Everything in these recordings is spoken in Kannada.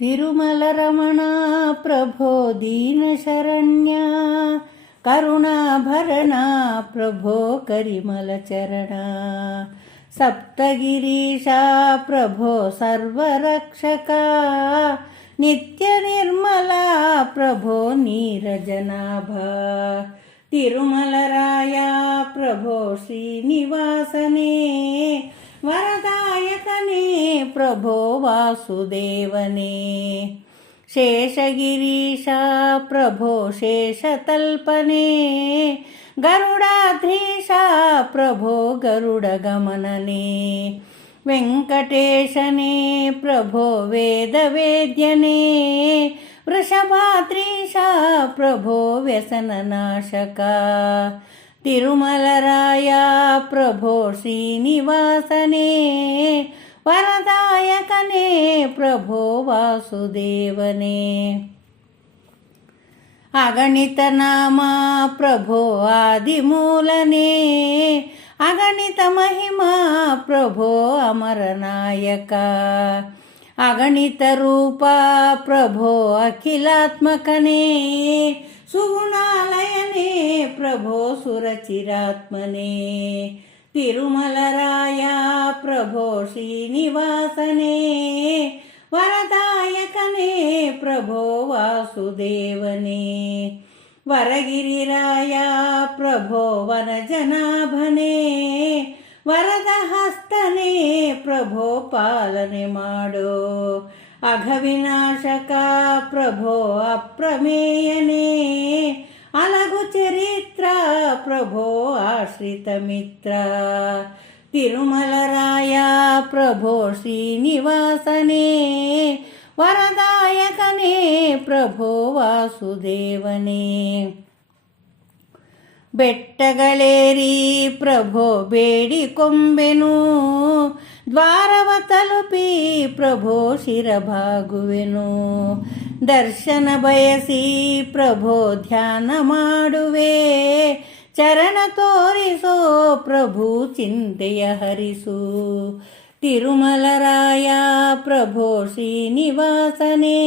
ತಿರುಮಲ ರಮಣ ಪ್ರಭೋ ದೀನಶರಣ್ಯ ಕರುಣಾಭರಣ ಪ್ರಭೋ ಕರಿಮಲ ಚರಣ ಸಪ್ತಗಿರೀಶ ಪ್ರಭೋ ಸರ್ವರಕ್ಷಕ ನಿತ್ಯ ನಿರ್ಮಲ ಪ್ರಭೋ ನೀರಜನಾಭ ತಿರುಮಲರಾಯ ಪ್ರಭೋ ಶ್ರೀನಿವಾಸನೇ ವರದಾಯಕನೇ ಪ್ರಭೋ ವಾಸುದೇವನೇ ಶೇಷಗಿರೀಶ ಪ್ರಭೋ ಶೇಷತಲ್ಪನೇ ಗರುಡಾಧೀಶ ಪ್ರಭೋ ಗರುಡಗಮನನೇ ವೆಂಕಟೇಶನೇ ಪ್ರಭೋ ವೇದವೇದ್ಯನೇ ವೃಷಭಾದ್ರೀಶ ಪ್ರಭೋ ವ್ಯಸನನಾಶಕ ತಿರುಮಲರಾಯ ಪ್ರಭೋ ಶ್ರೀನಿವಾಸನೇ ವರದಾಯಕನೇ ಪ್ರಭೋ ವಾಸುದೇವನೇ ಅಗಣಿತ ನಾಮ ಪ್ರಭೋ ಆದಿಮೂಲನೇ ಅಗಣಿತ ಮಹಿಮಾ ಪ್ರಭೋ ಅಮರನಾಯಕ ಅಗಣಿತ ರೂಪ ಪ್ರಭೋ ಅಖಿಲಾತ್ಮಕನೇ ಸುಗುಣಾಲಯನೇ ಪ್ರಭೋ ಸುರಚಿರಾತ್ಮನೇ ತಿರುಮಲರಾಯ ಪ್ರಭೋ ಶ್ರೀನಿವಾಸನೇ ವರದಾಯಕನೇ ಪ್ರಭೋ ವಾಸುದೇವನೇ ವರಗಿರಿರಾಯ ಪ್ರಭೋ ವನಜನಾಭನೇ ವರದ ಹಸ್ತನೇ ಪ್ರಭೋ ಪಾಲನೆ ಮಾಡೋ ಅಘವಿನಾಶಕ ಪ್ರಭೋ ಅಪ್ರಮೇಯನೇ ಅಲಗು ಚರಿತ್ರ ಪ್ರಭೋ ಆಶ್ರಿತ ಮಿತ್ರ ತಿರುಮಲರಾಯ ಪ್ರಭೋ ಶ್ರೀನಿವಾಸನೇ ವರದಾಯಕನೇ ಪ್ರಭೋ ವಾಸುದೇವನೇ ಬೆಟ್ಟಗಳೇರಿ ಪ್ರಭೋ ಬೇಡಿಕೊಂಬೆನು ದ್ವಾರವ ತಲುಪಿ ಪ್ರಭೋ ಶಿರಭಾಗುವೆನು ದರ್ಶನ ಬಯಸಿ ಪ್ರಭೋ ಧ್ಯಾನ ಮಾಡುವೆ ಚರಣ ತೋರಿಸೋ ಪ್ರಭು ಚಿಂತೆಯ ಹರಿಸು ತಿರುಮಲರಾಯ ಪ್ರಭೋ ಶ್ರೀನಿವಾಸನೇ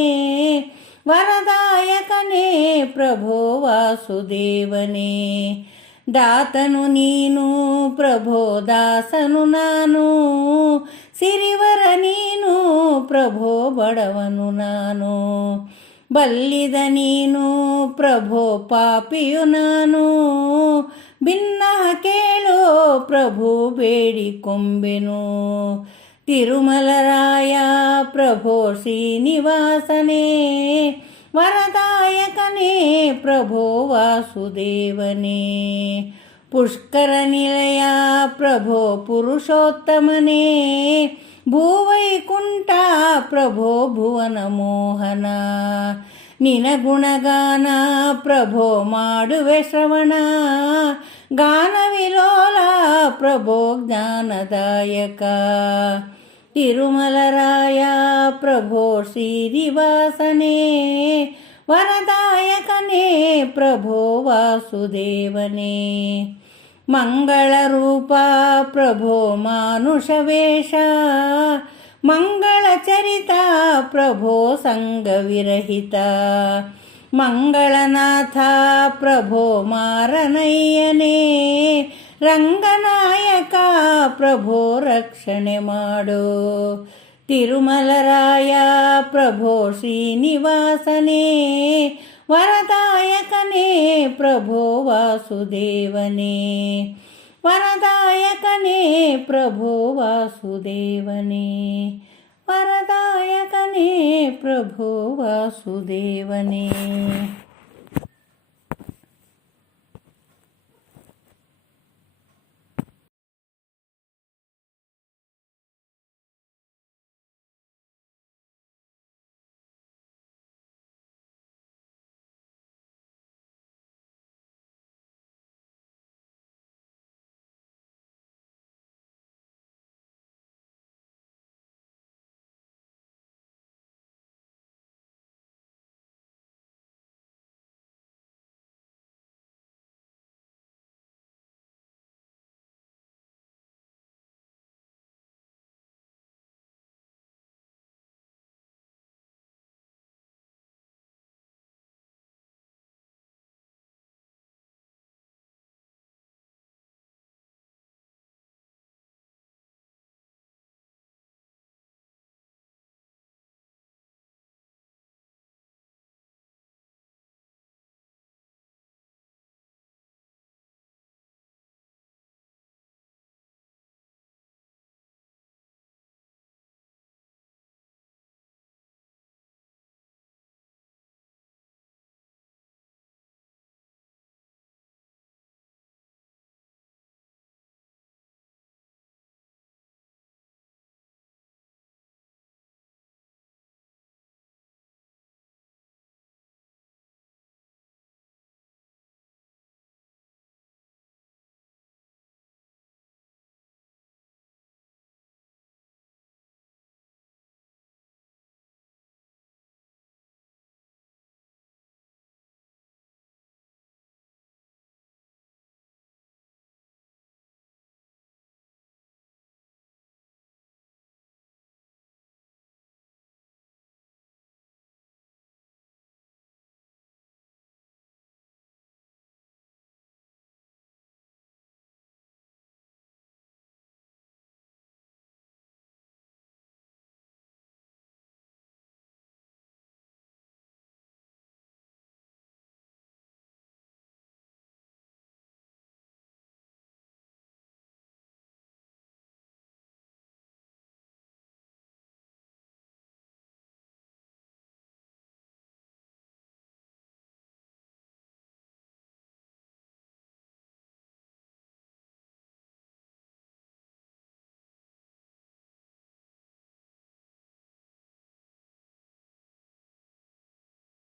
ವರದಾಯಕನೇ ಪ್ರಭೋ ವಾಸುದೇವನೇ ದಾತನು ನೀನು ಪ್ರಭೋ ದಾಸನು ನಾನು ಸಿರಿವರ ನೀನು ಪ್ರಭೋ ಬಡವನು ನಾನು ಬಲ್ಲಿದ ನೀನು ಪ್ರಭೋ ಪಾಪಿಯು ನಾನು ಭಿನ್ನ ಕೇಳೋ ಪ್ರಭು ಬೇಡಿಕೊಂಬೆನು ತಿರುಮಲರಾಯ ಪ್ರಭೋ ಶ್ರೀನಿವಾಸನೇ ವರದಾಯಕನೇ ಪ್ರಭೋ ವಾಸುದೇವನೇ ಪುಷ್ಕರ ನಿಲಯ ಪ್ರಭೋ ಪುರುಷೋತ್ತಮನೇ ಭೂವೈಕುಂಠ ಪ್ರಭೋ ಭುವನ ಮೋಹನ ನಿನ ಗುಣಗಾನ ಪ್ರಭೋ ಮಾಡುವೆ ಶ್ರವಣ ಗಾನವಿಲೋಲ ಪ್ರಭೋ ಜ್ಞಾನದಾಯಕ ತಿರುಮಲರಾಯ ಪ್ರಭೋ ಶ್ರೀನಿವಾಸನೇ ವರದಾಯಕನೇ ಪ್ರಭೋ ವಾಸುದೇವನೇ ಮಂಗಳ ರೂಪ ಪ್ರಭೋ ಮಾನುಷ ವೇಷ ಮಂಗಳ ಚರಿತ ಪ್ರಭೋ ಸಂಗವಿರಹಿತ ಮಂಗಳನಾಥ ಪ್ರಭೋ ಮಾರನಯ್ಯನೇ ರಂಗನಾಯಕ ಪ್ರಭೋ ರಕ್ಷಣೆ ಮಾಡೋ ತಿರುಮಲರಾಯ ಪ್ರಭೋ ಶ್ರೀನಿವಾಸನೇ ವರದಾಯಕನೇ ಪ್ರಭೋ ವಾಸುದೇವನೇ ವರದಾಯಕನೇ ಪ್ರಭೋ ವಾಸುದೇವನೇ ವರದಾಯಕನೇ ಪ್ರಭೋ ವಾಸುದೇವನೇ